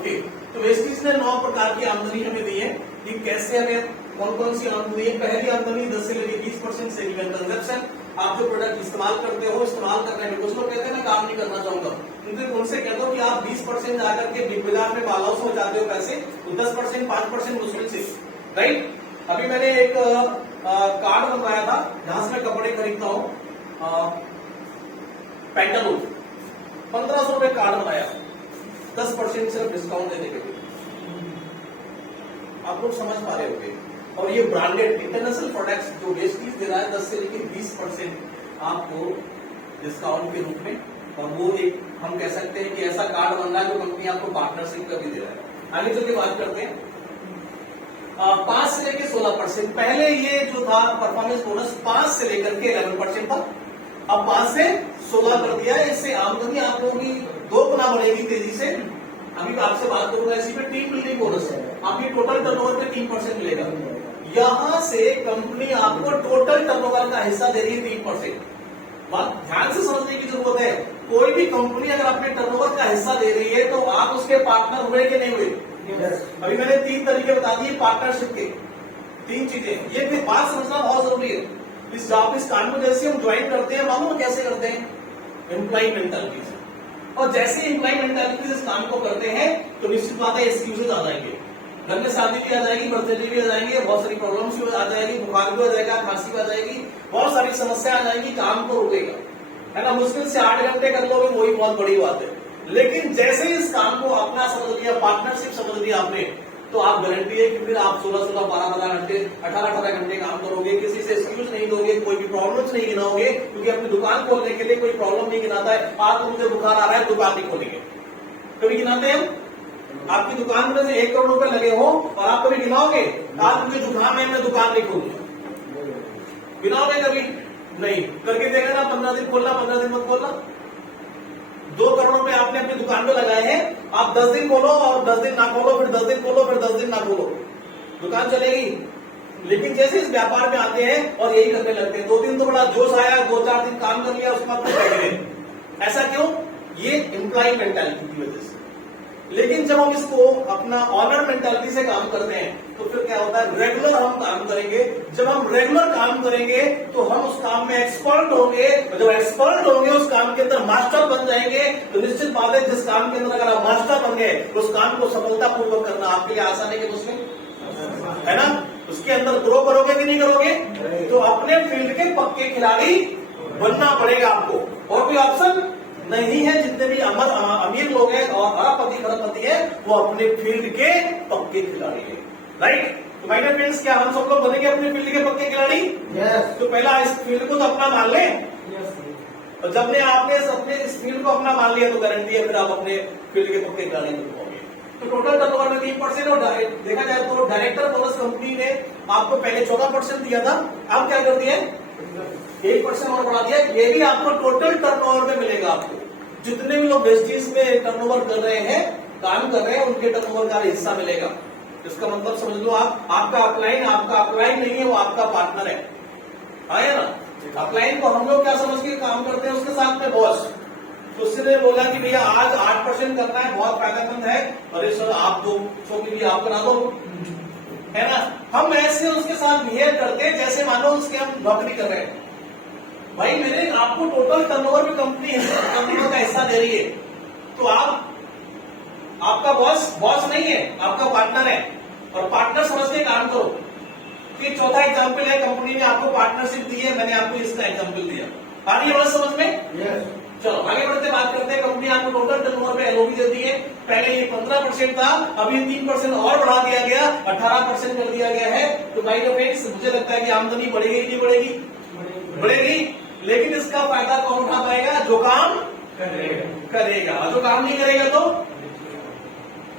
Okay, तो Vestige ने 9 प्रकार की आमदनी हमें दी है कि कैसे हमें कौन कौन सी आमदनी है। पहली आमदनी 10 से लेकर 20% सेविंग एंड कंजप्शन। आप जो प्रोडक्ट इस्तेमाल करते हो, इस्तेमाल करने में कुछ लोग कहते हैं मैं काम नहीं करना चाहूंगा, उनसे कहता हूँ कि आप 20% जाकर के बिग बाजार में बाल हाउस में जाते हो पैसे, तो 10% 5% मुश्किल से, राइट। अभी मैंने एक कार्ड बनवाया था जहां से मैं कपड़े खरीदता हूँ, पैंटालून, 1500 रुपए कार्ड बनाया, 10% सिर्फ डिस्काउंट देने के लिए। आप लोग समझ पा रहे होंगे। और ये ब्रांडेड इंटरनेशनल प्रोडक्ट्स जो वेस्टीज दे रहा है 10 से लेकर 20% आपको डिस्काउंट के रूप में, और वो एक हम कह सकते हैं कि ऐसा कार्ड बन रहा है जो कंपनी आपको पार्टनरशिप का भी दे रहा है। आगे चल के बात करते हैं 5 से लेकर 16%। पहले ये जो था परफॉर्मेंस बोनस 5 से लेकर के 11% था, अब 5 से 16 कर दिया है। इससे आमदनी आप लोगों की 2 गुना बढ़ेगी तेजी से। अभी आपसे बात करूंगा इसी पे टीम बिल्डिंग बोनस है, आपकी टोटल टर्नओवर पे 3% मिलेगा। यहां से कंपनी आपको टोटल टर्नओवर का हिस्सा दे रही है 3%। बात ध्यान से समझने की जरूरत है। कोई भी कंपनी अगर अपने टर्नओवर का हिस्सा दे रही है तो आप उसके पार्टनर हुए कि नहीं हुए? अभी मैंने 3 तरीके बता दिए पार्टनरशिप के, 3 चीजें। ये भी बात समझना बहुत जरूरी है। इस काम को जैसे हम ज्वाइन करते हैं, मालूम कैसे करते हैं? एम्प्लॉय मेंटालिटी से। और जैसे एम्प्लॉय मेंटालिटी से इस काम को करते हैं तो निश्चित बात है एक्सक्यूजेज आ जाएंगे, घर में शादी भी आ जाएगी, बर्थडे भी आ जाएंगे, बहुत सारी प्रॉब्लम्स भी आ जाएगी, बुखार भी आ जाएगा, खांसी भी आ जाएगी, बहुत सारी समस्या आ जाएगी, काम को रुकेगा, है ना। मुश्किल से 8 घंटे कर लोगे वही बहुत बड़ी बात है। लेकिन जैसे ही इस काम को अपना समझ लिया, पार्टनरशिप समझ लिया आपने, तो आप गारंटी है कि फिर आप 16-16, 12-12 घंटे, 18-18 घंटे काम करोगे, किसी से एक्सक्यूज नहीं दोगे, कोई भी प्रॉब्लम्स नहीं गिनाओगे, क्योंकि अपनी दुकान खोलने के लिए कोई प्रॉब्लम नहीं गिनाता है। आज मुझे बुखार आ रहा है, दुकान नहीं खोलेंगे, कभी गिनाते हैं? आपकी दुकान में से 1 करोड़ रुपए लगे हो और आप कभी गिनाओगे आज मुझे जुकाम है मैं दुकान नहीं खोलूंगा? गिनाओगे कभी नहीं? करके देखा ना, 15 दिन खोलना, 15 दिन मत खोलना। 2 करोड़ रुपए आपने अपनी दुकान पे लगाए हैं, आप 10 दिन खोलो और 10 दिन ना खोलो, फिर 10 दिन खोलो, फिर 10 दिन ना खोलो, दुकान चलेगी? लेकिन जैसे इस व्यापार में आते हैं और यही करने लगते हैं, 2 दिन तो बड़ा जोश आया, 2-4 दिन काम कर लिया, उसके बाद तो बैठ गए। ऐसा क्यों? ये एम्प्लॉय मेंटालिटी की वजह से। लेकिन जब हम इसको अपना ऑनर मेंटालिटी से काम करते हैं तो फिर क्या होता है? रेगुलर हम काम करेंगे। जब हम रेगुलर काम करेंगे तो हम उस काम में एक्सपर्ट होंगे, जब एक्सपर्ट होंगे उस काम के अंदर मास्टर बन जाएंगे, तो निश्चित बात है जिस काम के अंदर अगर आप मास्टर बन गए उस काम को सफलतापूर्वक करना आपके लिए आसान है कि मुश्किल है ना? उसके अंदर ग्रो करोगे कि नहीं करोगे? तो अपने फील्ड के पक्के खिलाड़ी बनना पड़ेगा आपको, और कोई ऑप्शन नहीं है। जितने भी अमीर लोग हैं और अरबपति है वो अपने फील्ड के पक्के खिलाड़ी है, राइट। तो माय डियर फ्रेंड्स, क्या हम सब लोग बनेंगे अपने फील्ड के पक्के खिलाड़ी? यस। तो पहला इस फील्ड को तो अपना मान लें। और जब आपने अपने इस फील्ड को अपना मान लिया तो गारंटी है फिर आप अपने फील्ड के पक्के खिलाड़ी बन पाओगे। तो टोटल टर्नओवर में 3% और देखा जाए तो डायरेक्टर बोनस कंपनी ने आपको पहले 14% दिया था, अब क्या कर दिया? 1% और बढ़ा दिया। ये भी आपको टोटल टर्नओवर में मिलेगा। आपको जितने भी लोग वेस्टीज में टर्नओवर कर रहे हैं, काम कर रहे हैं, उनके टर्नओवर का हिस्सा मिलेगा। इसका मतलब समझ लो आप, आपका अपलाइन नहीं है, वो आपका पार्टनर है ना। अपलाइन को हम लोग क्या समझ के काम करते हैं? उसके साथ में बॉस। तो उसने बोला कि भैया आज 8% करना है, बहुत फायदेमंद है, अरे सर आप 200 के लिए आप करा दो, है ना। हम ऐसे उसके साथ बिहेव करते हैं जैसे मानो उसके हम नौकरी कर रहे हैं। भाई मैंने आपको टोटल टर्नओवर में कंपनी का हिस्सा दे रही है, तो आपका बॉस नहीं है, आपका पार्टनर है, और पार्टनर समझ के काम करो। कि चौथा एग्जाम्पल है, कंपनी ने आपको पार्टनरशिप दी है, मैंने आपको इसका एग्जाम्पल दिया। आ रही है बात समझ में? yes. चलो आगे बढ़ते बात करते हैं। कंपनी आपको टोटल टर्नओवर पे एलओवी देती है। पहले ये 15% था, अभी 3% और बढ़ा दिया गया, 18% कर दिया गया है। तो भाई फ्रेंड्स, मुझे लगता है कि आमदनी बढ़ेगी नहीं बढ़ेगी? बढ़ेगी। लेकिन इसका फायदा कौन उठा पाएगा? जो काम करेगा। जो काम नहीं करेगा तो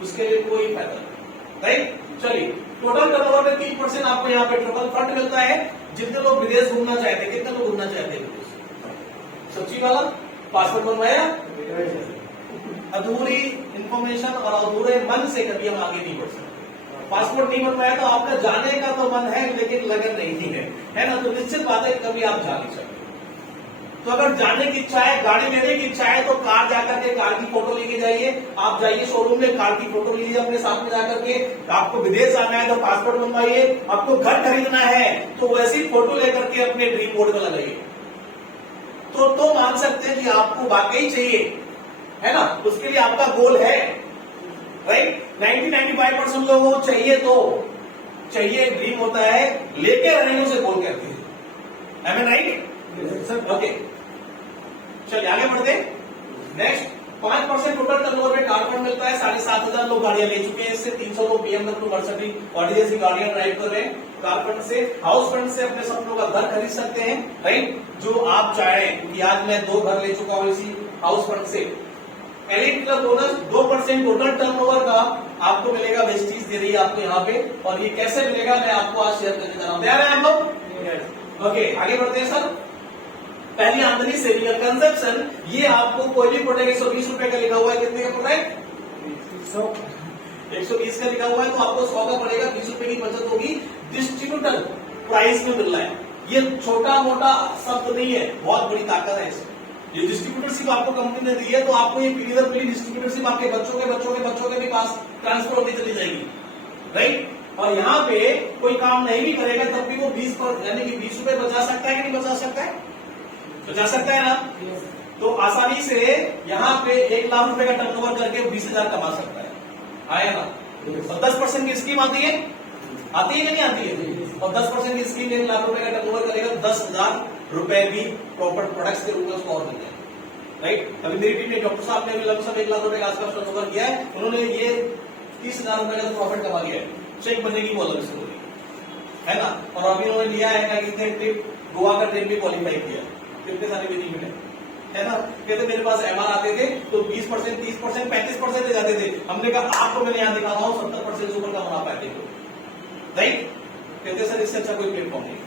उसके लिए कोई फायदा नहीं, राइट। चलिए, टोटल टर्नओवर में 3% आपको यहाँ पे टोटल फंड मिलता है। जितने लोग विदेश घूमना चाहते हैं, कितने लोग घूमना चाहते हैं विदेश? सच्ची वाला पासपोर्ट बनवाया? अधूरी इंफॉर्मेशन और अधूरे मन से कभी हम आगे नहीं बढ़ सकते। पासपोर्ट नहीं बनवाया तो आपका जाने का तो मन है लेकिन लगन नहीं है ना। तो निश्चित बात है कभी आप जा नहीं सकते। तो अगर जाने की इच्छा है, गाड़ी लेने की इच्छा है, तो कार जाकर के कार की फोटो लेके जाइए। आप जाइए शोरूम में, कार की फोटो लीजिए अपने साथ में जाकर के। आपको विदेश जाना है तो पासपोर्ट बनवाइए। आपको घर खरीदना है तो वैसी फोटो लेकर के अपने ड्रीम बोर्ड में लगाइए। तो मान सकते हैं कि आपको वाकई चाहिए, है ना, उसके लिए आपका गोल है, राइट। 90-95% लोगों को चाहिए, तो चाहिए ड्रीम होता है, लेके रहने से गोल कहते हैं। Am I right? ओके, चलिए आगे बढ़ते। नेक्स्ट, 5% टोटल टर्नओवर में कार फंड मिलता है। 7,500 लोग गाड़ियां ले चुके हैं, इससे 300 लोग BMW, मर्सिडीज ऑडी जैसी गाड़ियां ड्राइव कर रहे हैं। कार फंड से, हाउस फंड से अपने सपनों का घर खरीद सकते हैं, राइट, जो आप चाहें। कि आज मैं 2 घर ले चुका हूं इसी हाउस फंड से। Elite club bonus 2% total turnover का आपको मिलेगा। वेस्टीज दे रही है आपको यहाँ पे, और ये कैसे मिलेगा मैं आपको आज शेयर करने जा रहा हूं। तैयार है आप लोग? ओके, आगे बढ़ते हैं सर। पहली आमदनी सेविंग कंजप्शन, ये आपको कोई भी प्रोडक्ट 120 रुपए का लिखा हुआ है। कितने का प्रोडक्ट? 120 का लिखा हुआ है, तो आपको 100 का पड़ेगा, 20 रुपए की बचत होगी। डिस्ट्रीब्यूटर प्राइस में मिल रहा है। ये छोटा मोटा शब्द नहीं है, बहुत बड़ी ताकत है इसमें। ये डिस्ट्रीब्यूटरशिप आपको कंपनी ने दी है, तो आपको ये पीरियड डिस्ट्रीब्यूटरशिप आपके बच्चों के बच्चों के बच्चों के भी पास ट्रांसफर होती चली जाएगी, राइट। और यहाँ पे कोई काम नहीं भी करेगा तब भी वो 20 यानी कि 20 रुपए बचा सकता है कि नहीं बचा सकता है? बचा सकता है ना। तो आसानी से यहाँ पे 1 लाख रुपए का टर्नओवर करके 20,000 कमा सकता है। आया ना। और 10% की स्कीम आती है कि नहीं आती है? और 10% की स्कीम 1 लाख रुपए का टर्नओवर करेगा, 10,000 रुपए भी प्रॉपर्ट प्रोडक्ट्स के रूप में उसको और मिल जाए, राइट। अभी मेरी टीम में डॉक्टर साहब ने लगभग 1 लाख रुपए के आसपास टर्नओवर किया है। उन्होंने ये 30,000 रुपए का प्रॉफिट कमा लिया है। चेक बनने की वो अलग से होगी, है ना। और अभी उन्होंने लिया है कि ट्रिप गोवा का ट्रिप भी क्वालिफाई किया। कितने सारे भी नहीं मिले, है ना। कहते मेरे पास MR आते थे तो 20%, 30%, 35% दे जाते थे। हमने कहा आपको मैंने यहाँ दिखा रहा हूँ 70% से ऊपर का मुनाफा है, राइट। कहते सर इससे अच्छा कोई प्लेटफॉर्म नहीं।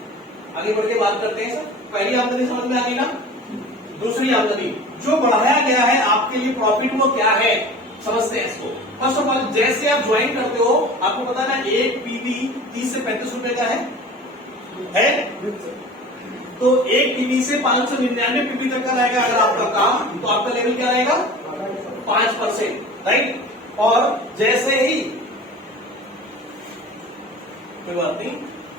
आगे बढ़ के बात करते हैं सर। पहली आमदनी समझ में आ गई ना। दूसरी आमदनी जो बढ़ाया गया है आपके लिए प्रॉफिट, वो क्या है समझते हैं इसको। फर्स्ट ऑफ ऑल, जैसे आप ज्वाइन करते हो आपको पता ना, एक पीवी 30 से 35 रुपए का है? तो एक पीवी से 599 पीवी तक का रहेगा अगर आपका काम, तो आपका लेवल क्या रहेगा? 5%, राइट। और जैसे ही, कोई बात नहीं,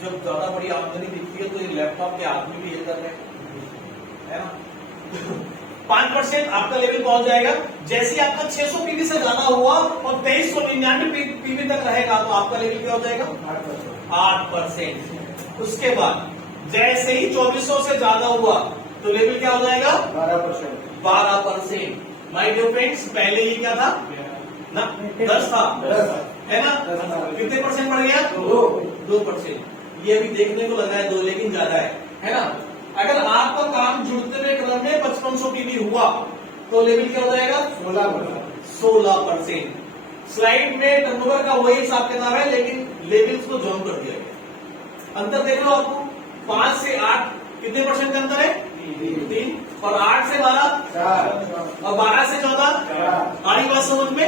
जब ज्यादा बड़ी आमदनी दिखती है तो ये लैपटॉप के आदमी भी ये कर रहे हैं, है ना। 5% आपका लेवल पहुंच जाएगा। जैसे आपका 600 पीवी से ज्यादा हुआ और 2399 पीवी तक रहेगा, तो आपका लेवल क्या हो जाएगा? 8%। उसके बाद जैसे ही 2400 से ज्यादा हुआ तो लेवल क्या हो जाएगा? 12%। माय डियर फ्रेंड्स, पहले ये क्या था ना? 10 था, है ना। कितने परसेंट बढ़ गया? 2%। ये अभी देखने को लगा है 2, लेकिन ज्यादा है ना। अगर आपका काम जुड़ते हुए क्रम में 5500 पीवी हुआ तो लेवल क्या हो जाएगा? 16%। स्लाइड में टर्नओवर का वही हिसाब किताब है, लेकिन लेवल्स को जॉइन कर दिया गया। अंतर देख लो आपको, 5 से 8 कितने परसेंट का अंतर है? 3। और 8 से 12 और 12 से 14। आनी बात समझ में?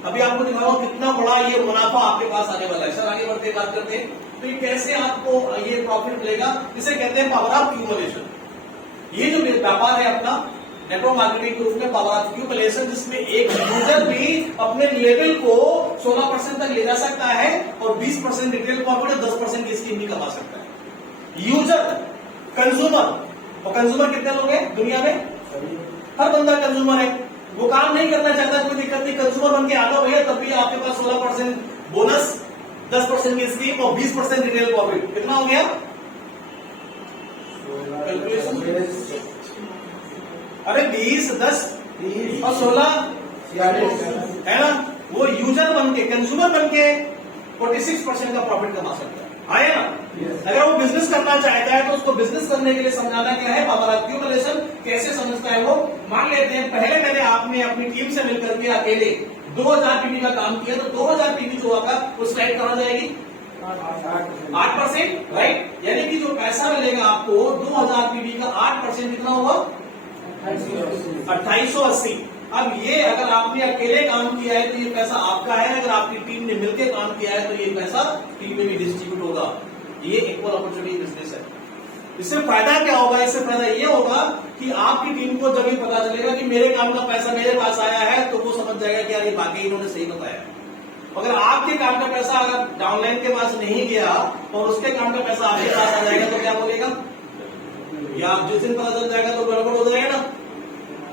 अभी आपको दिखाऊंगा कितना बड़ा ये मुनाफा आपके पास आने वाला है। सर आगे बढ़ते बात करते हैं, तो ये कैसे आपको ये प्रॉफिट मिलेगा, इसे कहते हैं पावर ऑफ एक्यूमुलेशन। ये जो व्यापार है अपना नेटवर्क मार्केटिंग के रूप में पावर ऑफ एक्यूमुलेशन, जिसमें एक यूजर भी अपने लेवल को 16% तक ले जा सकता है और 20% रिटेल प्रॉफिट और 10% की स्कीम भी कमा सकता है। यूजर, कंज्यूमर, और कंज्यूमर कितने लोग हैं दुनिया में? हर बंदा कंज्यूमर है। वो काम नहीं करना चाहता, कोई दिक्कत नहीं, कंज्यूमर बन के आना भैया, तब भी आपके पास 16% बोनस, 10% की स्कीम और 20% रिटेल प्रॉफिट। कितना हो गया? अरे 20, 10 और 16 है ना। वो यूजर बन के, कंज्यूमर बन के 46% का प्रॉफिट कमा सकता है। आया ना। अगर वो बिजनेस करना चाहता है तो उसको बिजनेस करने के लिए समझाना क्या है, पावर ऑफ एक्यूमुलेशन कैसे समझता है वो। मान लेते हैं पहले मैंने आपने अपनी टीम से मिलकर के अकेले 2000 पीवी का काम किया, तो 2000 पीवी जो होगा वो स्लाइड कहाँ जाएगी? 8%, राइट। यानी कि जो पैसा मिलेगा आपको 2000 पीवी का 8% कितना होगा? 2880। अब ये अगर आपने अकेले काम किया है तो ये पैसा आपका है, अगर आपकी टीम ने मिलकर काम किया है तो ये पैसा टीम में भी डिस्ट्रीब्यूट होगा। ये इक्वल अपॉर्चुनिटी बिजनेस है। इससे फायदा क्या होगा? इससे फायदा ये होगा कि आपकी टीम को जब ये पता चलेगा कि मेरे काम का पैसा मेरे पास आया है, तो वो समझ जाएगा कि यार ये बाकी इन्होंने सही बताया। अगर आपके काम का पैसा अगर डाउनलाइन के पास नहीं गया और उसके काम का पैसा आपके पास आ जाएगा, तो क्या बोलेगा? या आप जिस दिन पता चल जाएगा तो गड़बड़ हो जाएगा ना।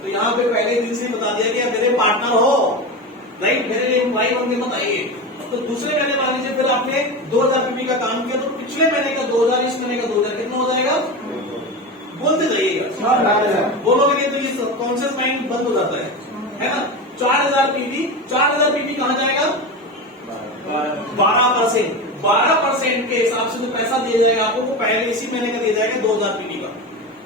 तो यहाँ पे पहले दिन से बता दिया कि मेरे पार्टनर हो, राइट, मेरे लिए एम्प्लॉई बन के मत आइए। तो दूसरे महीने मान लीजिए फिर आपने 2000 पीपी का काम किया, तो पिछले महीने का 2000, इस महीने का 2000 कितना हो जाएगा? बोलते जाइएगा, बोलोगे नहीं तो ये कॉन्शियस माइंड बंद हो जाता है ना। 4000 पीपी, 4000 पीपी कहाँ जाएगा? 12%, 12% के हिसाब से जो पैसा दिया जाएगा आपको, वो पहले इसी महीने का दिया जाएगा 2000 पीपी का,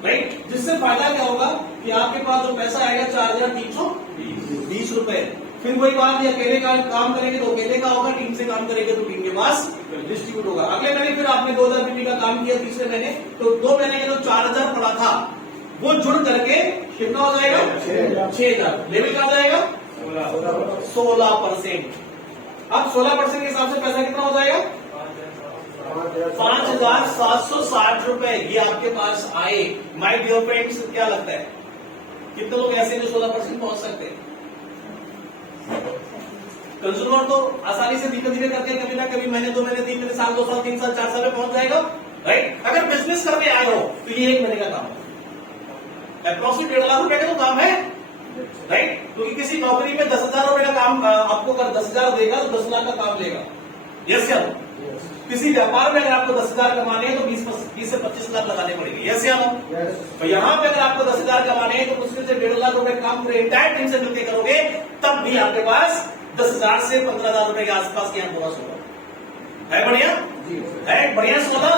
राइट। जिससे फायदा क्या होगा कि आपके पास जो पैसा आएगा 4320 रुपए। फिर वही बात, अकेले का काम करेंगे तो अकेले का होगा, टीम से काम करेंगे तो टीम के पास डिस्ट्रीब्यूट होगा। अगले महीने फिर आपने 2000 पीपी का काम किया, तीसरे महीने, तो 2 महीने का जो 4000 पड़ा था वो जुड़ करके कितना हो जाएगा? 6000। लेवल क्या हो जाएगा? 16%। अब 16% के हिसाब से पैसा कितना हो जाएगा? 5760 रुपए ये आपके पास आए। माय डियर फ्रेंड्स, क्या लगता है कितने लोग ऐसे जो 16% पहुंच सकते हैं? कंज्यूमर तो आसानी से धीरे धीरे करके कभी ना कभी महीने, 2 महीने, 3 महीने, साल, 2 साल, 3 साल, 4 साल में पहुंच जाएगा, राइट। अगर बिजनेस करने आए हो तो ये 1 महीने का काम है, अप्रोक्सीमेट 1.5 लाख रुपए का तो काम है, राइट। क्योंकि किसी नौकरी में 10,000 रुपए का काम आपको कर 10,000 देगा तो 10 लाख का काम लेगा, यस या नो। किसी व्यापार में अगर आपको 10,000 कमाने हैं तो 20 से 25 लाख लगाने पड़ेंगे, यस या नो। तो यहाँ पे अगर आपको 10,000 कमाने हैं तो मुश्किल से 1.5 लाख रुपए काम पूरे एंटायर टीम से मिलकर करोगे, तब भी आपके पास 10,000 से 15,000 रुपए के आसपास यहाँ बोनस होगा। है बढ़िया? है बढ़िया सोना।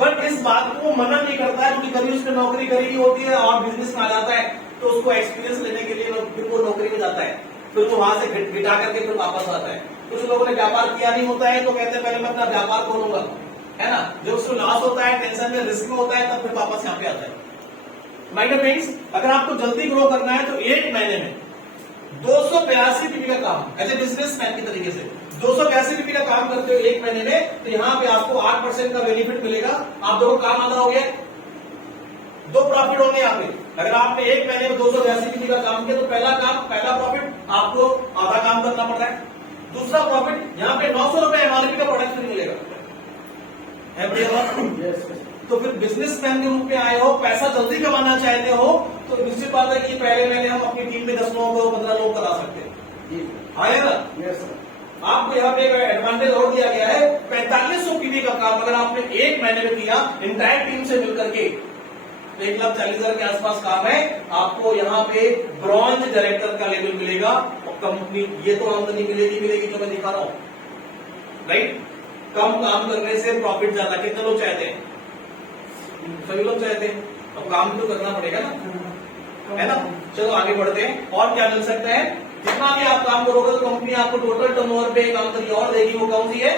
बट इस बात को मना नहीं करता है, क्योंकि कभी उसने नौकरी करी होती है और बिजनेस में आ जाता है, तो उसको एक्सपीरियंस लेने के लिए फिर वो नौकरी में जाता है, फिर वो वहां से गिटा करके फिर वापस आता है। कुछ लोगों ने व्यापार किया नहीं होता है तो कहते हैं पहले मैं अपना व्यापार खोलूंगा, है ना। जब उसको लॉस होता है, टेंशन में, रिस्क में होता है, तब फिर वापस यहाँ पे आता है। माय डियर फ्रेंड्स, अगर आपको जल्दी ग्रो करना है तो 1 महीने में 282 पीपी का काम एज ए बिजनेसमैन की तरीके से 282 पीपी का काम करते हो 1 महीने में, तो यहाँ पे आपको 8% का बेनिफिट मिलेगा। आप दोनों काम आधा हो गया, 2 प्रॉफिट होंगे यहाँ पे। अगर आपने 1 महीने में 282 पीपी का काम किया तो पहला प्रॉफिट आपको आधा काम करना पड़ रहा है। दूसरा प्रॉफिट यहाँ पे 900 रुपए एमआरपी का प्रोडक्ट फ्री मिलेगा, है बढ़िया बात। तो फिर बिजनेसमैन के रूप में आए हो, पैसा जल्दी कमाना चाहते हो, तो निश्चित बात है कि पहले महीने हम अपनी टीम में 10 लोगों को 15 लोग करा सकते हैं, है ना। आपको यहाँ पे एडवांटेज और दिया गया है, 4500 पीवी का काम अगर आपने 1 महीने में किया इंटायर टीम से मिलकर के, 1,40,000 के आसपास काम है, आपको यहाँ पे ब्रॉन्ज डायरेक्टर का लेवल मिलेगा और कंपनी ये तो आमदनी मिलेगी जो मैं दिखा रहा हूँ, राइट। कम काम करने से प्रॉफिट ज्यादा, कितने लोग चाहते हैं? सभी लोग चाहते हैं। अब काम तो करना पड़ेगा ना, है ना। चलो आगे बढ़ते हैं। और क्या मिल सकता है? जितना भी आप काम करोगे तो कंपनी आपको टोटल टर्नओवर पे एक आमदनी और देगी, वो कौन सी है?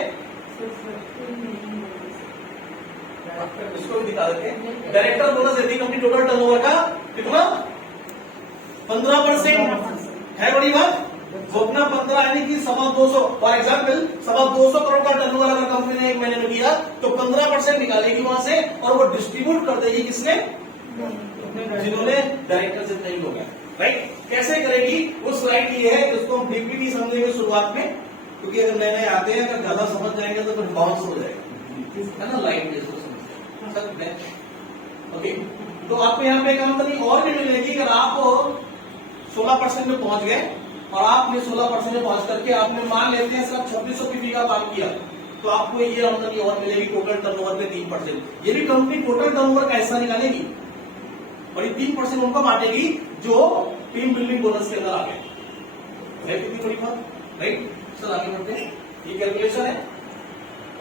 इसको भी दिखा देते हैं। डायरेक्टर बोनस देती कंपनी टोटल टर्नओवर का कितना? 15% है। बड़ी बात। वो अपना 15 यानी कि 250, फॉर एग्जाम्पल 250 करोड़ का टर्नओवर अगर कंपनी ने 1 महीने में किया तो 15% निकालेगी वहां से और वो डिस्ट्रीब्यूट कर देगी किसने? जिन्होंने डायरेक्टर से नहीं होगा, राइट। कैसे करेगी? वो स्लाइड ये है, उसको हम डीपीटी समझेंगे शुरुआत में, क्योंकि अगर नए नए आते हैं, अगर ज्यादा समझ जाएंगे तो फिर बाउंस हो जाएगा, है ना, लाइन जैसे समझते हैं। ओके, तो आपको यहाँ पे आमदनी और भी मिलेगी अगर आप 16% में पहुंच गए और आपने 16% में पहुंच करके आपने मान लेते हैं सब 2600 पीवी का काम किया, तो आपको ये आमदनी और मिलेगी टोटल टर्नओवर पे 3%। ये भी कंपनी टोटल टर्नओवर का हिस्सा निकालेगी और ये 3% उनको बांटेगी जो टीम बिल्डिंग बोनस के अंदर आ गए। कितनी बड़ी बात, राइट। चल आगे बढ़ते हैं। ये कैलकुलेशन है।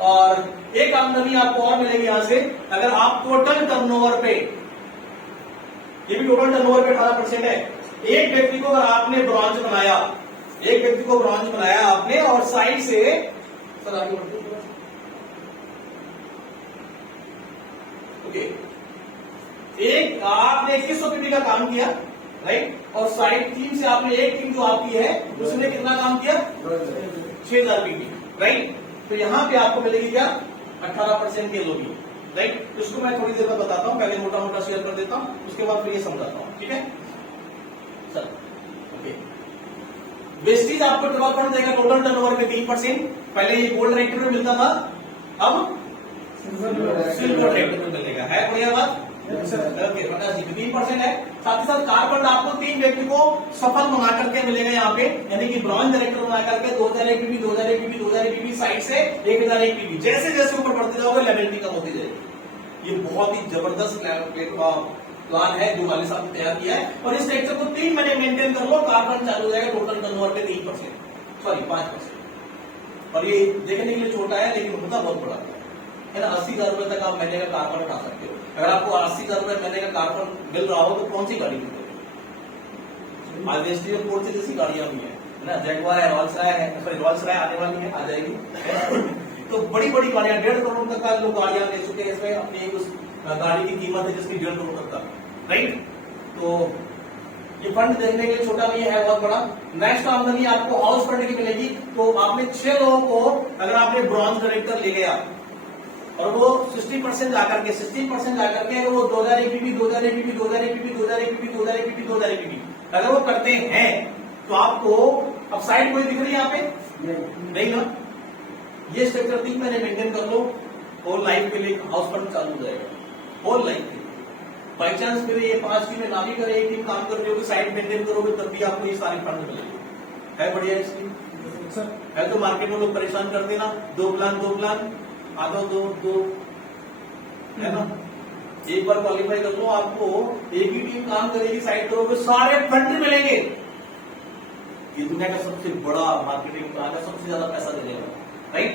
और एक आमदनी आपको और मिलेगी यहां से, अगर आप टोटल टर्नओवर पे, ये भी टोटल टर्नओवर पे 18% है। एक व्यक्ति को अगर आपने ब्रॉन्ज बनाया, एक व्यक्ति को ब्रॉन्ज बनाया आपने और साइड से, सर आगे बढ़ते हैं। ओके, एक आपने 2100 पीवी का काम किया, राइट, और साइड टीम से आपने एक टीम जो आपकी है उसने कितना काम किया? 6000 पीवी, राइट। तो यहां पे आपको मिलेगी क्या? 18% के लोगी, राइट, इसको मैं थोड़ी देर में बताता हूं, पहले मोटा मोटा शेयर कर देता हूं, उसके बाद फिर ये समझाता हूं, ठीक है सर। ओके, वेस्टेज आपको 12 देगा टोटल टर्नओवर में 3%। पहले ये गोल्ड डायरेक्टर में मिलता था, अब सिल्वर डायरेक्टर में मिलेगा, है बढ़िया बात। ओके, 3% है। साथ ही साथ कार्बन आपको 3 व्यक्ति को सफल बना करके मिलेगा यहाँ पे, यानी कि ब्रॉन्ज डायरेक्टर बना करके 2000 एपीबी 2000 एपीबी 2000 एपीबी साइड से 1000 एपीबी, जैसे जैसे ऊपर बढ़ते जाओगे लेवलिटी कम होती जाएगी। ये बहुत ही जबरदस्त प्लान है जो वाले साहब ने तैयार किया है, और इस स्ट्रक्चर को 3 महीने मेंटेन कर लो, कार्बन चालू हो जाएगा टोटल टर्नओवर पे 3%, सॉरी 5%। और ये देखने के लिए छोटा है लेकिन होता बहुत बड़ा है ना। 80,000 रुपए तक आप महीने का कार्बन उठा सकते हो। अगर आपको 80,000 रुपए महीने का कार्बन मिल रहा हो तो कौन सी गाड़ी खरीदोगे? आज वेस्टिज फोर्ड से जैसी गाड़ियां भी है ना, जैगवार है, रोल्स रॉय है, सॉरी रोल्स रॉय आने वाली है, आ जाएगी तो बड़ी बड़ी गाड़ियां 1.5 करोड़ तक का लोग गाड़ियां ले चुके हैं। इसमें अपनी उस गाड़ी की कीमत है जिसकी 1.5 करोड़ तक का, राइट। तो ये फंड देखने के लिए छोटा नहीं है, बहुत बड़ा। नेक्स्ट आमदनी आपको हाउस फंड की मिलेगी। तो आपने 6 लोगों को अगर आपने ब्रॉन्ज डायरेक्टर ले गया और वो 60% जाकर के 16% जाकर के अगर वो 2000 APB 2000 APB 2000 APB 2000 APB 2000 APB 2000 APB अगर वो करते हैं तो आपको अब साइड कोई दिख रही है यहाँ पे? नहीं ना। ये स्ट्रक्चर 3 महीने मेंटेन कर लो, होल लाइफ के लिए हाउस फंड चालू हो जाएगा, होल लाइफ के लिए। बाई चांस फिर ये 5 टीमें ना भी करे, एक टीम काम कर रही होगी, साइड मेंटेन करोगे तब भी आपको ये सारी फंड मिलेगी। है बढ़िया स्कीम है। तो मार्केट में लोग परेशान करते ना, 2 प्लान आधा दो है ना। एक बार क्वालिफाई कर लो, आपको एक ही टीम काम करेगी, साइड करोगे, सारे फंड मिलेंगे। ये दुनिया का सबसे बड़ा मार्केटिंग प्लान है, सबसे ज्यादा पैसा देने वाला, राइट।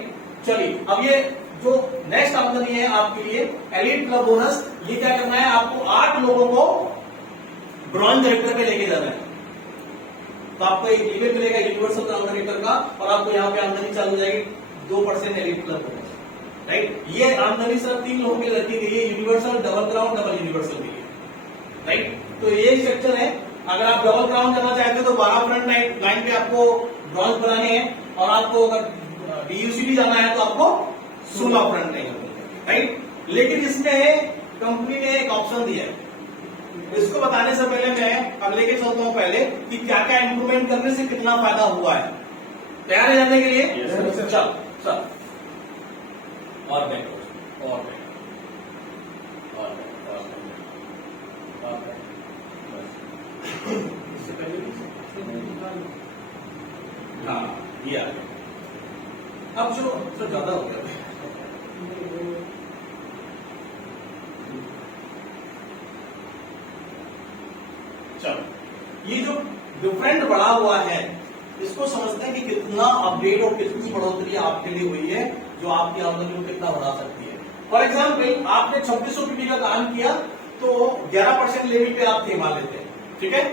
चलिए, अब ये जो नेक्स्ट आमदनी है आपके लिए एलीट क्लब बोनस, ये क्या करना है आपको? 8 लोगों को ब्रॉन्ज डायरेक्टर पे लेके जाना है। तो आपको एक लीवर मिलेगा यूनिवर्सल क्राउन डायरेक्टर का, और आपको यहाँ पे आमदनी चालू हो जाएगी 2% एलीट क्लब बोनस, राइट। ये आमदनी सिर्फ 3 लोगों के लिए रखी गई है, universal, double crown, double universal के लिए, राइट। तो ये स्ट्रक्चर है। अगर आप डबल क्राउन करना चाहते हो तो 12 फ्रंट लाइन पे आपको ब्रॉन्ज बनाने हैं, और आपको अगर डीयूसीडी जाना है तो आपको 16 फ्रंट लाइन, राइट। लेकिन इसमें कंपनी ने एक ऑप्शन दिया है, इसको बताने से पहले मैं अब लेके चलता हूं पहले कि क्या क्या इंप्रूवमेंट करने से कितना फायदा हुआ है। तैयार है जानने के लिए? चल सर, और बैक और बैक इससे पहले हाँ ये आ गया। अब जो ज्यादा हो गया, चलो ये जो डिफरेंट बढ़ा हुआ है इसको समझते हैं कि कितना अपडेट और कितनी बढ़ोतरी आपके लिए हुई है, जो आपकी आमदनी को कितना बढ़ा सकती है। फॉर एग्जाम्पल, आपने 2600 पीपी का काम किया तो 11% लेवल पे आप थे मान लेते हैं, ठीक है।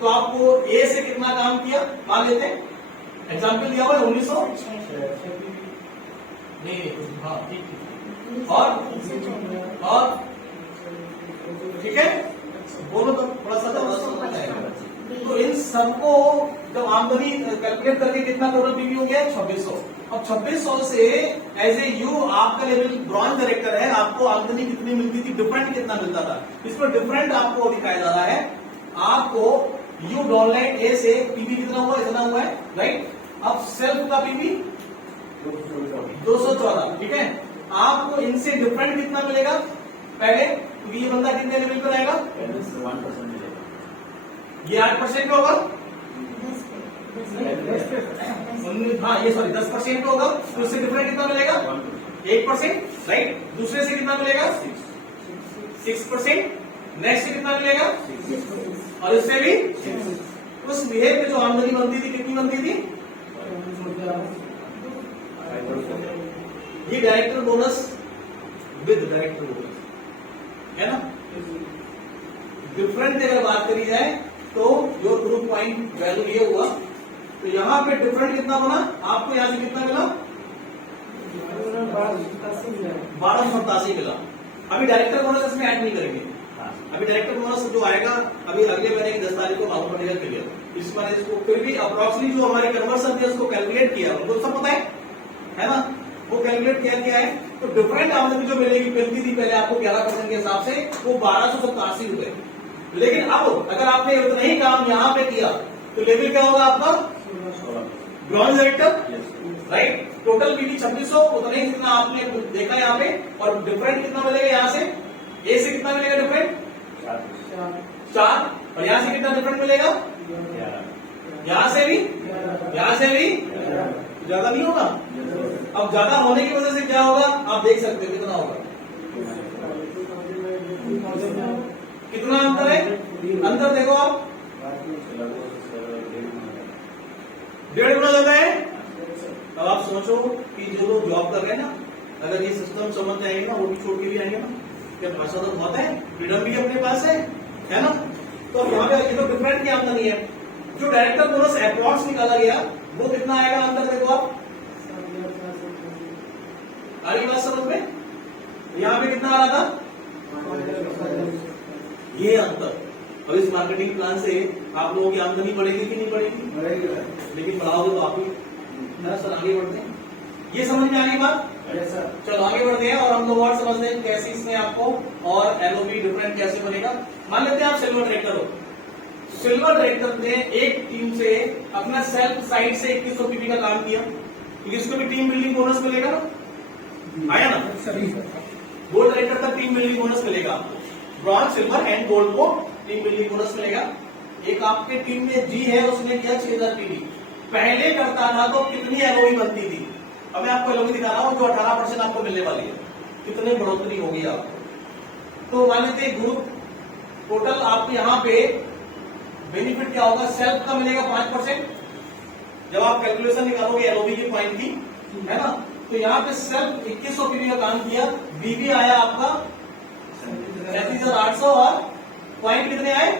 तो आपको ए से कितना काम किया मान लेते हैं, एग्जाम्पल दिया हुआ है 1900 नहीं, हाँ ठीक, और ठीक है, बोलो तो थोड़ा सा तो इन सबको जब आमदनी कैलकुलेट करके कितना टोटल पीवी हो गया 2600। अब 2600 से एज ए यू आपका लेवल ब्रॉन्ज डायरेक्टर है, आपको आमदनी कितनी मिलती थी, डिफरेंट कितना मिलता था, इसमें डिफरेंट आपको दिखाया जा रहा है। आपको यू डाउनलाइन ए से पीवी कितना हुआ, इतना हुआ है, राइट। अब सेल्फ का पीवी 214, ठीक है। आपको इनसे डिफरेंट कितना मिलेगा पहले, ये बंदा कितने लेवल पर आएगा, 1% मिलेगा, ये 8% का होगा, हाँ ये सॉरी 10% का होगा, तो इससे डिफरेंट कितना मिलेगा 8%, राइट। दूसरे से कितना मिलेगा 6%, नेक्स्ट से कितना मिलेगा, और इससे भी उस बिहेव में जो आमदनी बनती थी कितनी बनती थी, ये director bonus with director bonus है ना। डिफरेंट अगर बात करी जाए तो योर ग्रुप पॉइंट वैल्यू ये हुआ, तो यहाँ पे डिफरेंट कितना बना, आपको यहाँ से कितना मिला 1287 मिला। अभी डायरेक्टर बोनस इसमें ऐड नहीं करेंगे, अभी डायरेक्टर बोनस जो आएगा अभी अगले महीने की 10 तारीख को मालूम पड़ेगा क्लियर। इस बार इसको फिर भी अप्रोक्सीमेटली जो हमारे कन्वर्सन थे उसको कैलकुलेट किया, उनको सब पता है ना। वो कैलकुलेट किया गया है। तो डिफरेंट आमदनी जो मिलेगी मिलती थी पहले आपको 11% के हिसाब से, वो 1287 रुपए। लेकिन अब अगर आपने उतना ही काम यहाँ पे किया तो लेवल क्या होगा आपका, ब्रॉन्ज डायरेक्टर, राइट। टोटल बीवी 2600, उतना ही जितना आपने देखा यहाँ पे। और डिफरेंट कितना मिलेगा यहाँ से, ए से कितना मिलेगा डिफरेंट, 4, और यहाँ से कितना डिफरेंट मिलेगा, यहाँ से भी ज्यादा नहीं होगा। अब ज्यादा होने की वजह से क्या होगा आप देख सकते हो कितना होगा, कितना अंतर है, अंतर देखो आप 1.5 गुना ज्यादा है। अब आप सोचो कि जो लोग जॉब कर रहे हैं ना, अगर ये सिस्टम समझ जाएंगे ना, वो भी छोड़ के भी आएंगे ना, क्या पैसा तो बहुत है, फ्रीडम भी अपने पास है ना। तो यहाँ पे ये तो डिफरेंट की आमदनी है। जो डायरेक्टर बोनस अप्रॉक्स निकाला गया वो कितना आएगा, अंतर देखो आप, आ रही बात समझ में। यहाँ पे कितना आ रहा था, ये अंतर। अब इस मार्केटिंग प्लान से आप लोगों की आमदनी बढ़ेगी कि नहीं बढ़ेगी, लेकिन बढ़ाओगे तो आप ही ना। सर आगे बढ़ते हैं, ये समझ में आ गई बात। चलो आगे बढ़ते हैं और हम लोग और समझते हैं कैसे इसमें आपको और एलओबी डिफरेंट कैसे बनेगा। मान लेते हैं आप सिल्वर डायरेक्टर हो, सिल्वर डायरेक्टर ने एक टीम से अपना सेल्फ साइड से 2100 पीवी का काम किया, क्योंकि इसको भी टीम बिल्डिंग बोनस मिलेगा ना, आया ना। गोल्ड डायरेक्टर का टीम बिल्डिंग बोनस मिलेगा, ब्रॉन्ज सिल्वर एंड गोल्ड को टीम बिल्डिंग बोनस मिलेगा। एक आपके टीम में जी है, उसने किया 6000 पीवी। पहले करता था तो कितनी एलओबी बनती थी, अब मैं आपको एलओबी दिखा रहा हूं जो 18% आपको मिलने वाली है, कितनी बढ़ोतरी होगी आपको। तो मान लेते ग्रुप टोटल आपको यहाँ पे बेनिफिट क्या होगा, सेल्फ का मिलेगा 5%। जब आप कैलकुलेशन निकालोगे एलओबी की पॉइंट की, है ना, तो यहाँ पे सेल्फ 2100 पीवी का काम किया, बीबी आया आपका 37,800 और पॉइंट कितने आए,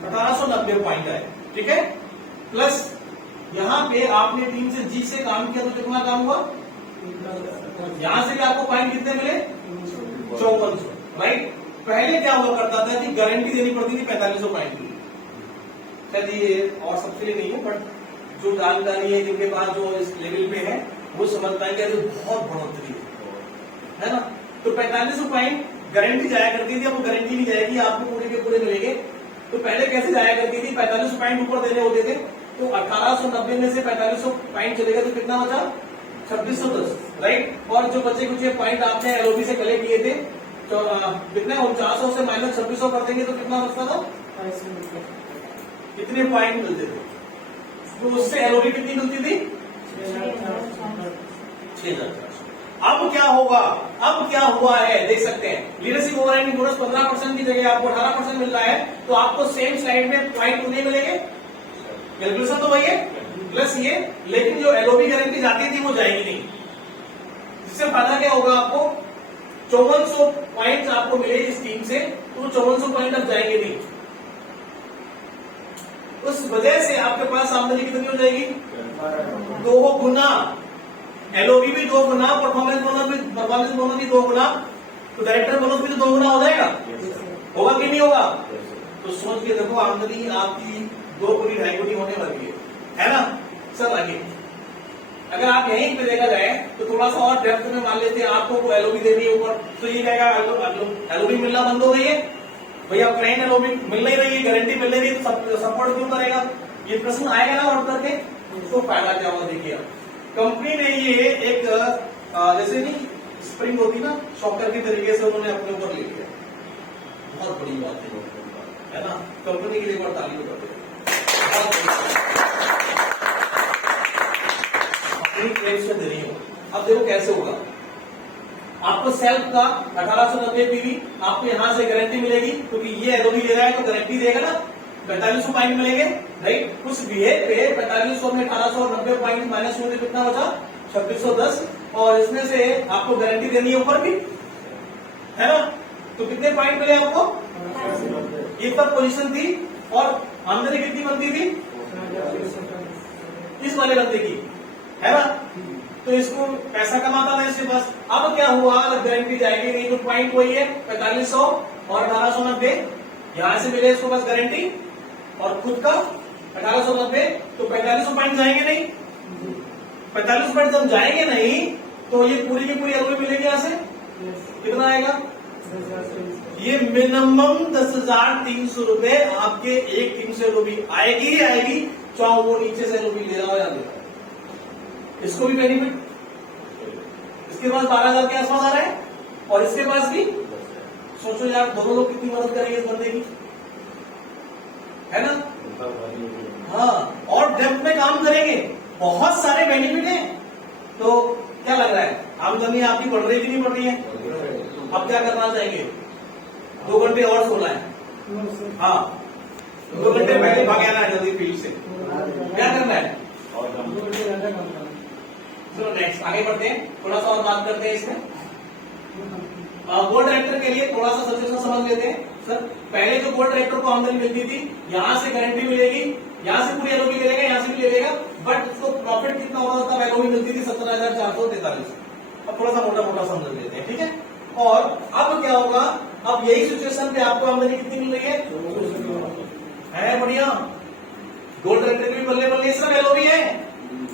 1890 पॉइंट आए, ठीक है। प्लस यहाँ पे आपने टीम से जी से काम किया तो कितना काम हुआ, यहां से भी आपको पॉइंट कितने मिले, 5400, राइट। पहले क्या हुआ करता था कि गारंटी देनी पड़ती थी 4500 पॉइंट की। शायद ये और सबके लिए नहीं है, बट जो जानकारी है जिनके पास जो इस लेवल पे है वो समझ पाएंगे बहुत बढ़ोतरी है ना। तो 4500 पॉइंट गारंटी जाया करती थी, अब वो गारंटी नहीं जाएगी, आपको पूरे के पूरे मिलेंगे। तो पहले कैसे जाया करती थी, 4500 पॉइंट ऊपर देने होते थे, तो 1890 में से 4500 पॉइंट चलेगा तो कितना बचा, 2610, राइट। और जो बचे कुछ पॉइंट आपने एलओबी से कलेक्ट किए थे, तो कितने 4900 से माइनस 2600 कर देंगे तो कितना बचता था, कितने पॉइंट मिलते थे, तो उससे एलओबी कितनी मिलती थी, 6000। अब क्या होगा, अब क्या हुआ है देख सकते हैं, लीडरशिप ओवरराइडिंग बोनस 15% की जगह आपको 18% मिल रहा है, तो आपको सेम स्लाइड में पॉइंट नहीं मिलेंगे, कैलकुलेशन तो वही है प्लस ये, लेकिन जो एलओबी गारंटी जाती थी वो जाएगी नहीं। जिससे फायदा क्या होगा, आपको 5400 पॉइंट आपको मिले इस टीम से, तो 5400 पॉइंट अब जाएंगे नहीं। उस वजह से आपके पास आमदनी कितनी हो जाएगी, 2 गुना, एलओबी भी 2 गुना, परफॉर्मेंस बोनस भी 2 गुना, तो डायरेक्टर बोनस भी तो 2 गुना हो जाएगा, होगा कि नहीं होगा। तो सोच के देखो आमदनी आपकी 2 गुनी 2.5 गुनी होने वाली है ना। सर आगे अगर आप यहीं पे देखा जाए तो थोड़ा सा और डेप्थ में मान लेते हैं, आपको एलओबी देनी है ऊपर, तो ये कहेगा एलओबी मिलना बंद हो गई है भैया, क्रेन एलओबी मिल नहीं रही है, गारंटी मिल नहीं रही, तो सपोर्ट क्यों करेगा, ये प्रश्न आएगा ना और करके। तो फायदा क्या होगा देखिए, कंपनी ने ये एक जैसे नहीं स्प्रिंग होती ना, शॉकर के तरीके से उन्होंने अपने ऊपर ले लिया, बहुत बड़ी बात है ना। कंपनी के लिए एक बार ताली बजाते हैं। दे रही हो, अब देखो कैसे होगा, आपको सेल्फ का 1890 पीवी, आपको यहां से गारंटी मिलेगी, क्योंकि ये एलओबी ले रहा है तो गारंटी देगा ना, 4500 पॉइंट मिलेंगे, राइट। उस बीए पे 4500 में 1890 पॉइंट माइनस होने कितना बचा, 2610, और इसमें से आपको गारंटी देनी है ऊपर भी, है ना। तो कितने पॉइंट मिले आपको, एक तक पोजीशन थी, और आमदनी कितनी बनती थी इस वाले बंदे की, है ना। तो इसको पैसा कमाता था इसके पास। अब क्या हुआ, गारंटी जाएगी नहीं, तो पॉइंट वही है 4500 और 1890, यहां से मिले इसको बस गारंटी, और खुद का 1890, तो 4500 पॉइंट जाएंगे नहीं, 45% जब जाएंगे नहीं तो ये पूरी की पूरी एलओबी मिलेगी यहां से कितना आएगा? ये मिनिमम 10,300 रुपए आपके एक टीम से एलओबी आएगी ही आएगी, चाहे वो नीचे से एलओबी ले रहा हो या दे रहा हो। इसको भी बेनिफिट, इसके पास 12,000 के आसपास आ रहा है और इसके पास भी। सोचो यार दोनों लोग कितनी मदद करेंगे इस बंदे की, है ना? हाँ, और डेप्थ में काम करेंगे, बहुत सारे बेनिफिट हैं। तो क्या लग रहा है, आमदनी आपकी बढ़ रही कि नहीं बढ़ रही है? अब क्या करना चाहेंगे? 2 घंटे और सोना है। हाँ, 2 घंटे पहले भाग आना है जल्दी फील्ड से। क्या करना है? चलो नेक्स्ट आगे बढ़ते हैं, थोड़ा सा और बात करते हैं इसमें। बोर्ड डायरेक्टर के लिए थोड़ा सा सिचुएशन समझ लेते हैं। सर पहले जो बोर्ड डायरेक्टर को आमदनी मिलती थी, यहां से गारंटी मिलेगी, यहां से पूरी एलओबी ले लेगा, यहां से भी ले लेगा, बट उसको प्रॉफिट कितना होता था? एलओबी मिलती थी 17,443। अब थोड़ा सा मोटा मोटा समझ लेते हैं, ठीक है? और अब क्या होगा, अब यही सिचुएशन पे आपको आमदनी कितनी मिल रही है? बढ़िया। बोर्ड डायरेक्टर की भी बल्ले बल्ले सब एलओबी है।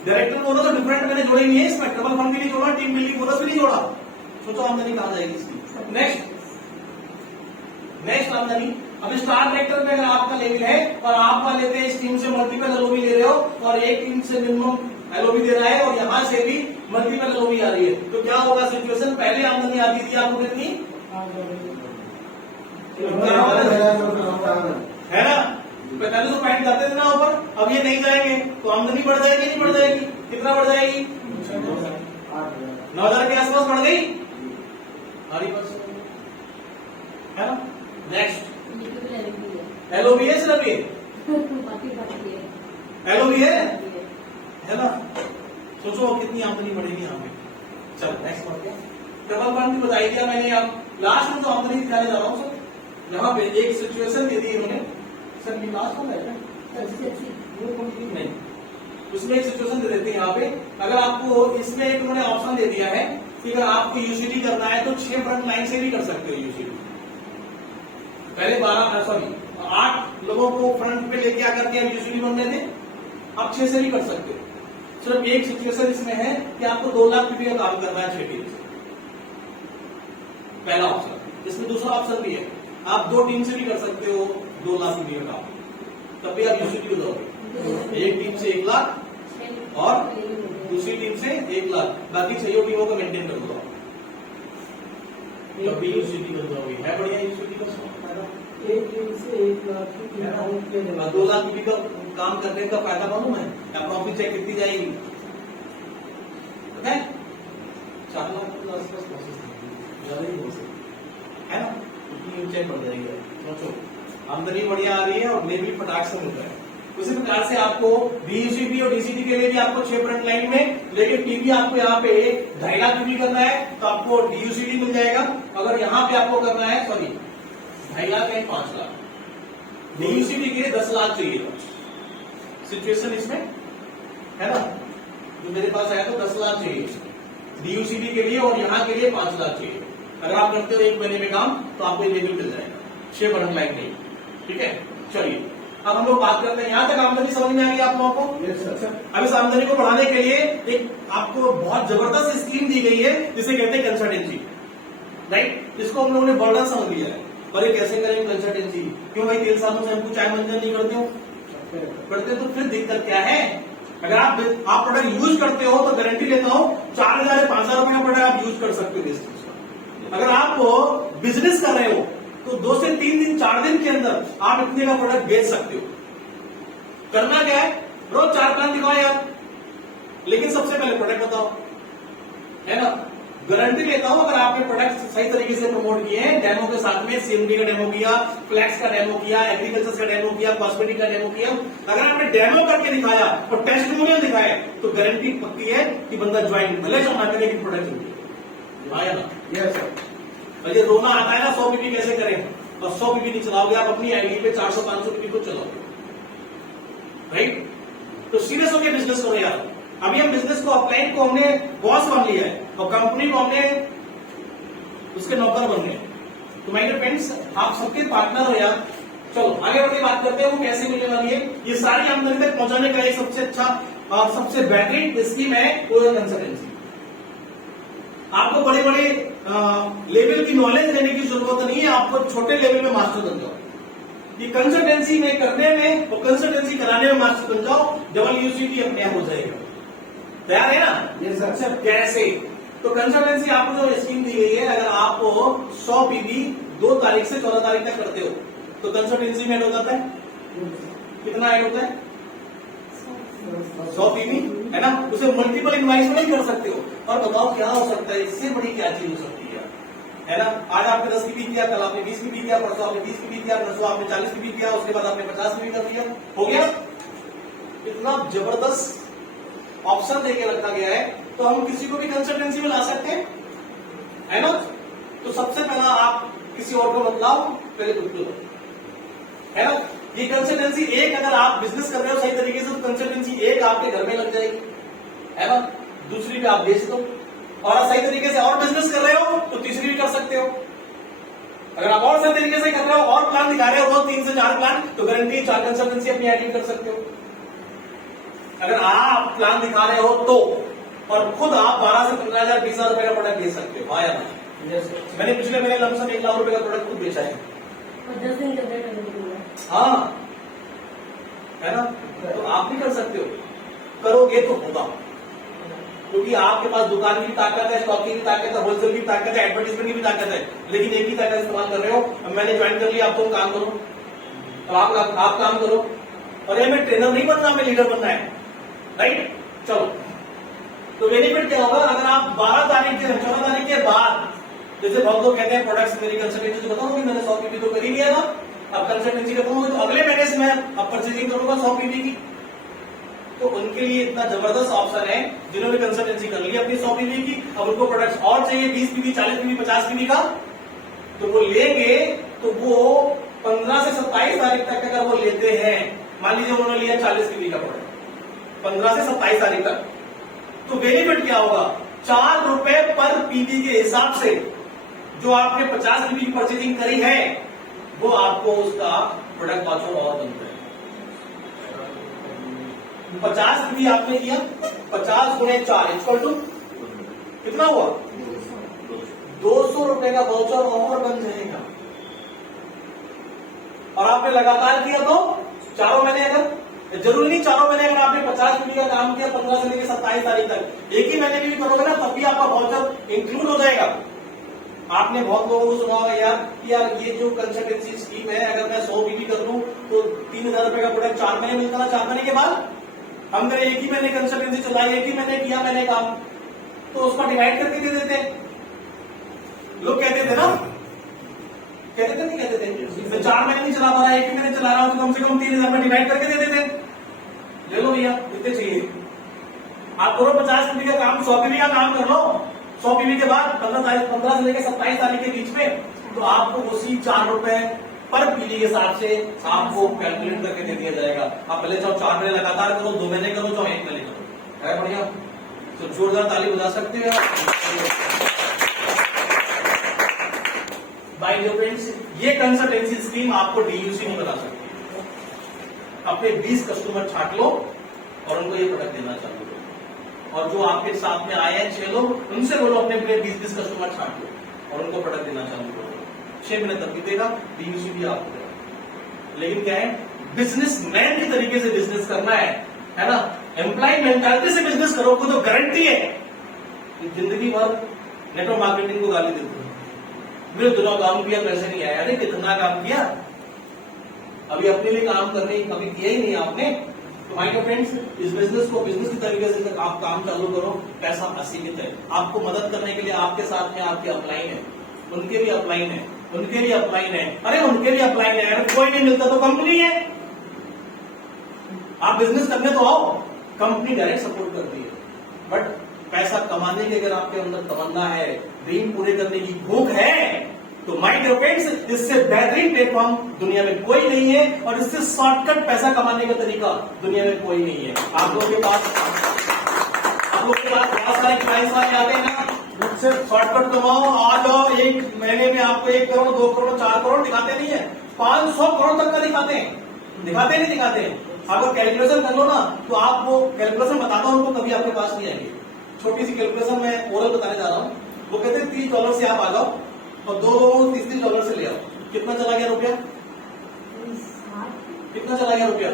डायरेक्टर बोनस तो डिफरेंट मैंने जोड़े नहीं है इसमें, ट्रबल फंड भी नहीं जोड़ा, टीम बिल्डिंग बोनस भी नहीं जोड़ा। सोचो आमदनी कहां जाएगी इसकी? नेक्स्ट आमदनी, अब स्टार डायरेक्टर में अगर आपका लेवल है और आप मान लेते हैं इस टीम से मल्टीपल एलओबी ले रहे हो और एक टीम से मिनिमम एलओबी दे रहा है और यहां से भी मल्टीपल एलओबी आ रही है, तो क्या होगा सिचुएशन? पहले आमदनी आती थी आपको कितनी, है ना? 45 पॉइंट जाते थे ना ऊपर, अब ये नहीं जाएंगे तो आमदनी बढ़ जाएगी नहीं बढ़ जाएगी? कितना बढ़ जाएगी? 9,000 के आसपास बढ़ गई, है ना? नेक्स्ट एलओबी है, सिर्फ ये एलओबी है ना? सोचो कितनी आमदनी बढ़ेगी यहाँ पे। चलो नेक्स्ट बढ़ते हैं। डबल फंड भी बताई दिया मैंने। अब लास्ट में जो आमदनी दिखाने जा रहा हूँ सर, यहाँ पे एक सिचुएशन दे दी इन्होंने। सर ये लास्ट में है नहीं, उसमें एक सिचुएशन दे देते हैं यहाँ पे। अगर आपको इसमें एक उन्होंने ऑप्शन दे दिया है कि अगर आपको यूसीडी करना है तो 6 फ्रंट लाइन से भी कर सकते हो यूसीडी। पहले 8 लोगों को फ्रंट पे लेके आकर के अब यूसीडी बनने थे, आप 6 से भी कर सकते हो। सिर्फ एक सिचुएशन इसमें है कि आपको 2 लाख रुपये का काम करना है 6 टीम से, पहला ऑप्शन। इसमें दूसरा ऑप्शन भी है, आप 2 टीम से भी कर सकते हो 2 लाख रुपये का काम, तब भी आप यूसीडी बताओगे। एक टीम से 1 लाख और दूसरी टीम से 1 लाख, बाकी 6 टीमों को मेंटेन कर दो, तब भी यूसीडी बन जाओगे। है बढ़िया यूसीडी का फायदा। एक टीम से 1 लाख 2 लाख रुपये का काम करने का फायदा मालूम है? प्रॉफिट चेक कितनी जाएगी? 4 लाख के आसपास ज्यादा ही हो सकती है ना? इतनी ऊंचाई बढ़ जाएगी। सोचो आमदनी बढ़िया आ रही है और लेवल फटाक से मिल रहा है। उसी प्रकार से आपको बीयूसीडी और डीसीडी के लिए भी आपको 6 फ्रंट लाइन में, लेकिन टीवी आपको यहाँ पे 2.5 लाख टीवी करना है तो आपको डीयूसीडी मिल जाएगा। अगर यहाँ पे आपको करना है 2.5 लाख या 5 लाख, डीयूसीडी के लिए 10 लाख चाहिए सिचुएशन इसमें, है ना? जो मेरे पास आया तो 10 लाख चाहिए डीयूसीडी के लिए और यहाँ के लिए 5 लाख चाहिए। अगर आप करते हो 1 महीने में काम तो आपको लेवल मिल जाएगा, 6 फ्रंट लाइन नहीं। ठीक है, चलिए अब हम लोग बात करते हैं। यहां तक आमदनी समझ में आ गई आप लोगों को? अब इस आमदनी को बढ़ाने के लिए एक आपको बहुत जबरदस्त स्कीम दी गई है जिसे कहते हैं कंसल्टेंसी, राइट? इसको हम लोगों ने बर्डन समझ लिया है। और ये कैसे करेंगे कंसल्टेंसी? क्यों भाई तेल साबुन शैम्पू चाय मंजन नहीं करते हो? करते हो तो फिर दिक्कत क्या है? अगर आप प्रोडक्ट यूज करते हो तो गारंटी लेता हूं 4,000 या 5,000 रुपए का प्रोडक्ट आप यूज कर सकते हो। अगर आप बिजनेस कर रहे हो तो 2 से 3 दिन 4 दिन के अंदर आप इतने का प्रोडक्ट बेच सकते हो। करना क्या है? रोज 4 प्लान दिखाओ यार, लेकिन सबसे पहले प्रोडक्ट बताओ, है ना? गारंटी लेता हूं अगर आपने प्रोडक्ट सही तरीके से प्रमोट किए हैं, डेमो के साथ में सीएमडी का डेमो किया, फ्लैक्स का डेमो किया, एग्रीकल्चर का डेमो किया, कॉस्मेटिक का डेमो किया, अगर आपने डेमो करके दिखाया और टेस्टिमोनियल दिखाया तो गारंटी पक्की है कि बंदा ज्वाइन भले जो ना करे, लेकिन प्रोडक्ट आया ना। Yes sir. ये रोना आता है ना 100 पीपी कैसे करें, और 100 पीपी नहीं चलाओगे आप अपनी आईडी पे 400-500 पीपी को चलाओगे, राइट? तो सीरियस होकर बिजनेस करो यार। अभी हम बिजनेस को, अपलाइन को हमने बॉस मान लिया है और कंपनी को हमने उसके नौकर बन गए। तो माय डियर फ्रेंड्स, आप सबके पार्टनर हो यार, चलो आगे बढ़ के बात करते हैं वो कैसे मिलने वाली है। ये सारी आमदनी तक पहुंचाने का एक सबसे अच्छा और सबसे बेहतरीन स्कीम है वो है कंसल्टेंसी। आपको बड़े बड़े लेवल की नॉलेज लेने की जरूरत नहीं है, आपको छोटे लेवल में मास्टर बन जाओ। ये कंसल्टेंसी में करने में और कंसल्टेंसी कराने में मास्टर बन जाओ, WCT अपने आप हो जाएगा। तैयार है ना? ये सबसे कैसे? तो कंसल्टेंसी आपको जो स्कीम दी गई है, अगर आप 100 पीवी 2 तारीख से 14 तारीख तक करते हो तो कंसल्टेंसी में ऐड हो जाता है। कितना ऐड होता है? 100 पीवी, है ना? उसे मल्टीपल इनवाइस में नहीं कर सकते हो। और बताओ क्या हो सकता है, इससे बड़ी क्या चीज हो सकती है ना? आज आपने 10 की भी किया, कल आपने 20 की भी किया, परसों आपने 20 की भी किया, परसों आपने 40 की भी किया, उसके बाद आपने 50 की भी कर दिया, हो गया। इतना जबरदस्त ऑप्शन देके रखा गया है, तो हम किसी को भी कंसल्टेंसी में ला सकते हैं, है ना? तो सबसे पहला आप किसी और को मत लाओ, पहले खुद को, है ना? ये कंसल्टेंसी एक, अगर आप बिजनेस कर रहे हो सही तरीके से, तो कंसल्टेंसी एक आपके घर में लग जाएगी, है ना? दूसरी पे आप बेच दो, और सही तरीके से और बिजनेस कर रहे हो तो तीसरी भी कर सकते हो। अगर आप और सही तरीके से कर रहे हो और प्लान दिखा रहे हो रोज 3 से 4 प्लान, तो गारंटी 4 कंसल्टेंसी अपनी एडिट कर सकते हो। अगर आप प्लान दिखा रहे हो तो, और खुद आप 12 से 15,000 20,000 रुपए का प्रोडक्ट बेच सकते हो। हाँ या ना? मैंने पिछले महीने लमसम 1 लाख रुपए का प्रोडक्ट खुद बेचा है। 10 दिन का हाँ, है ना? तो आप भी कर सकते हो, करोगे तो होगा, क्योंकि आपके पास दुकान की भी ताकत है, स्टॉक की भी ताकत है, होलसेल की भी ताकत है, एडवर्टाइजमेंट की भी ताकत है, लेकिन एक ही ताकत इस्तेमाल कर रहे हो। अब मैंने ज्वाइन कर लिया, अब तुम काम करो, अब आप काम करो। और ये मैं ट्रेनर नहीं बनना, मैं लीडर बनना है, राइट? चलो, तो बेनिफिट क्या होगा अगर आप 12 तारीख के 14 तारीख के बाद, जैसे बहुत लोग कहते हैं प्रोडक्ट्स मेरी कंसल्टेंसी बताऊंगी, मैंने 100 पीवी तो कर ही लिया था, अब कंसल्टेंसी करूंगा तो अगले महीने से मैं अब परचेजिंग करूंगा 100 पीवी की। तो उनके लिए इतना जबरदस्त ऑप्शन है, जिन्होंने कंसल्टेंसी कर ली अपनी 100 पीवी की, अब उनको प्रोडक्ट्स और चाहिए 20 पीवी 40 पीवी 50 पीवी का, तो वो लेंगे। तो वो 15 से 27 तारीख तक अगर वो लेते हैं, मान लीजिए उन्होंने लिया 40 पीवी का प्रोडक्ट 15 से 27 तारीख तक, तो बेनिफिट क्या होगा? 4 रुपए पर पीवी के हिसाब से जो आपने 50 पीवी की परचेजिंग करी है, वो आपको उसका प्रोडक्ट वाचर और बनता है। 50 पीवी आपने किया, 50 गुणे 4 इक्वल टू कितना हुआ? 200 रुपए का वाउचर और बन जाएगा। और आपने लगातार किया तो चारों महीने, अगर जरूरी नहीं चारों महीने, अगर आपने 50 पीवी का काम किया 15 से लेकर 27 तारीख तक, एक ही महीने भी करोगे ना, तब भी आपका वाउचर इंक्लूड हो जाएगा। आपने बहुत लोगों को सुना होगा यार ये जो कंसल्टेंसी स्कीम है, अगर मैं 100 पीवी कर लूं तो 3,000 रुपए का प्रोडक्ट 4 महीने मिलता ना, 4 महीने के बाद हम करें एक ही महीने कंसल्टेंसी चलाई, एक ही महीने किया मैंने काम, तो उसको डिवाइड करके दे देते। लोग कहते थे ना, कहते थे नहीं कहते थे, मैं 4 महीने नहीं चला पा रहा, एक ही महीने चला रहा हूं, तो कम से कम 3,000 में डिवाइड करके दे देते। ले लो भैया, कितने चाहिए आप करो 50 पीवी का काम, 100 पीवी का काम कर लो। 100 पीवी के बाद 15 से लेकर 27 तारीख के बीच में, तो आपको उसी 4 रुपए पर पीवी के हिसाब से आपको कैलकुलेट करके दे दिया जाएगा। आप पहले चाहो 4 महीने लगातार करो, 2 महीने करो, चाहो 1 महीने करो, है बढ़िया। तो जोरदार ताली बजा सकते हो भाई। जो फ्रेंड्स, ये कंसल्टेंसी स्कीम आपको डीयूसी नहीं बना सकती। अपने 20 कस्टमर छाट लो और उनको ये प्रोडक्ट देना चालू करो, और जो आपके साथ में आए हैं 6 लोग, उनसे बोलो अपने 20 कस्टमर छाट लो और उनको प्रोडक्ट देना चालू करो। 6 महीने तक भी देगा, डीयूसी भी आपको देगा। लेकिन क्या है, बिजनेसमैन के तरीके से बिजनेस करना है ना? एम्प्लॉय मेंटालिटी से बिजनेस करो, तो गारंटी है कि जिंदगी भर नेटवर्क मार्केटिंग को गाली देते हो, मेरे इतना काम किया पैसे नहीं आया। अरे कितना काम किया, अभी अपने लिए काम करने कभी किया ही नहीं आपने। तो माय डियर फ्रेंड्स, इस बिजनेस को बिजनेस की तरीके से आप काम चालू करो, पैसा असीमित है। आपको मदद करने के लिए आपके साथ में आपके अपलाइन है, उनके भी अपलाइन है, उनके भी अपलाइन है, अरे उनके भी अपलाइन है। अगर कोई नहीं मिलता तो कंपनी है, आप बिजनेस करने तो आओ, कंपनी डायरेक्ट सपोर्ट करती है। बट पैसा कमाने की अगर आपके अंदर तमन्ना है, ड्रीम पूरे करने की भूख है, तो माय डियर फ्रेंड्स, इससे बेहतरीन प्लेटफॉर्म दुनिया में कोई नहीं है, और इससे शॉर्टकट पैसा कमाने का तरीका दुनिया में कोई नहीं है। आप लोगों के पास बहुत सारे क्लाइंट्स आते हैं ना, मुझसे शॉर्टकट कमाओ, आ जाओ, 1 महीने में आपको 1 करोड़ 2 करोड़ 4 करोड़ दिखाते नहीं है। 500 करोड़ तक का दिखाते हैं, दिखाते नहीं दिखाते हैं। अगर कैलकुलेशन कर लो ना तो आप वो कैलकुलेशन बताता हूं उनको, कभी आपके पास नहीं आएंगे। छोटी सी कैलकुलेशन मैं ओरल बताने जा रहा हूं। वो कहते हैं $30 से आप आ जाओ और 2 लोगों को $30 से ले आओ, कितना चला गया रुपया? कितना चला गया रुपया?